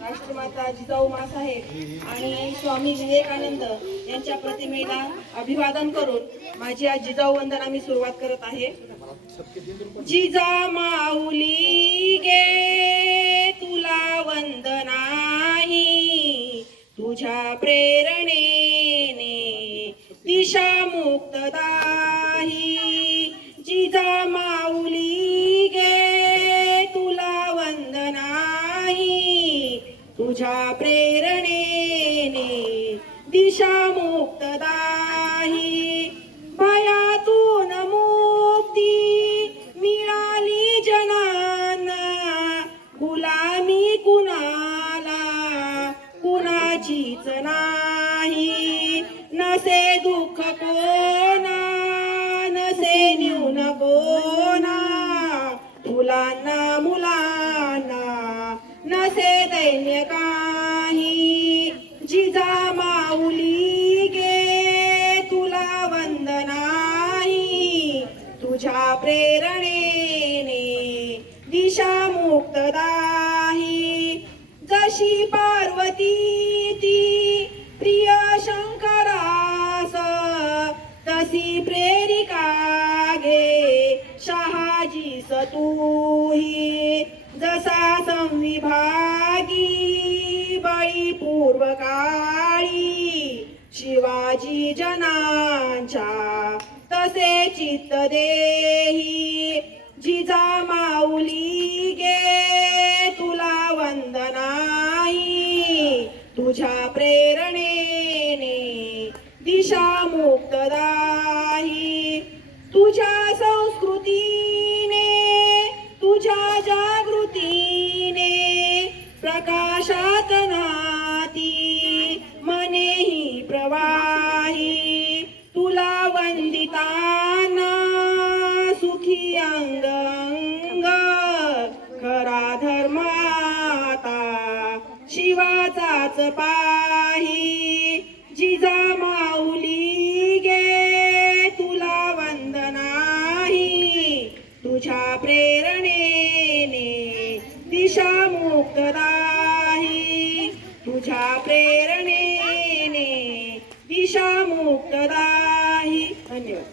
राष्ट्रमाता जिजाऊ माँसाहेब आणि स्वामी विवेकानंद यांच्या प्रतिमेला अभिवादन करून माझी आज जिजाऊ वंदना मी सुरुवात करत आहे. जिजा माऊली गे तुला वंदनाही, तुझ्या प्रेरणेने दिशा मुक्तदाही. जिजा माऊली गे तुला वंदनाही, तुझ्या प्रेरणेने दिशा मुक्तदाही. भयातून मुक्ती मिळाली जनांना, गुलामी कुणाला कुणाचीच नाही. नसे दुःख कोणा, नसे न्यून कोणा, मुलांना मुलांना नसे दैन्य काही. जिजा माऊली गे तुला वंदनाही, तुझ्या प्रेरणेने दिशा मुक्तदाही. जशी पार्वती ती प्रिय शंकरास, तशी प्रेरिका घे शहाजीस तूही. जसा संविभागी बळी पूर्व काळी शिवाजी जनांच्या, तसे चित्त देही. जिजा माऊली गे तुला वंदनाही, तुझ्या प्रेरणेने दिशा मुक्तदाही. तुझ्या संस्कृतीने, तुझ्या जागृतीने प्रकाशात नाती मनेही प्रवाही. तुला वंदिताना सुखी अंग अंग, खरा धर्म आता शिवाचाच पाही. जिजा माऊली गे तुला वंदनाही, तुझ्या प्रेरणेने दिशा मुक्तदाही. तुझ्या प्रेरणेने दिशा मुक्तदाही. धन्यवाद.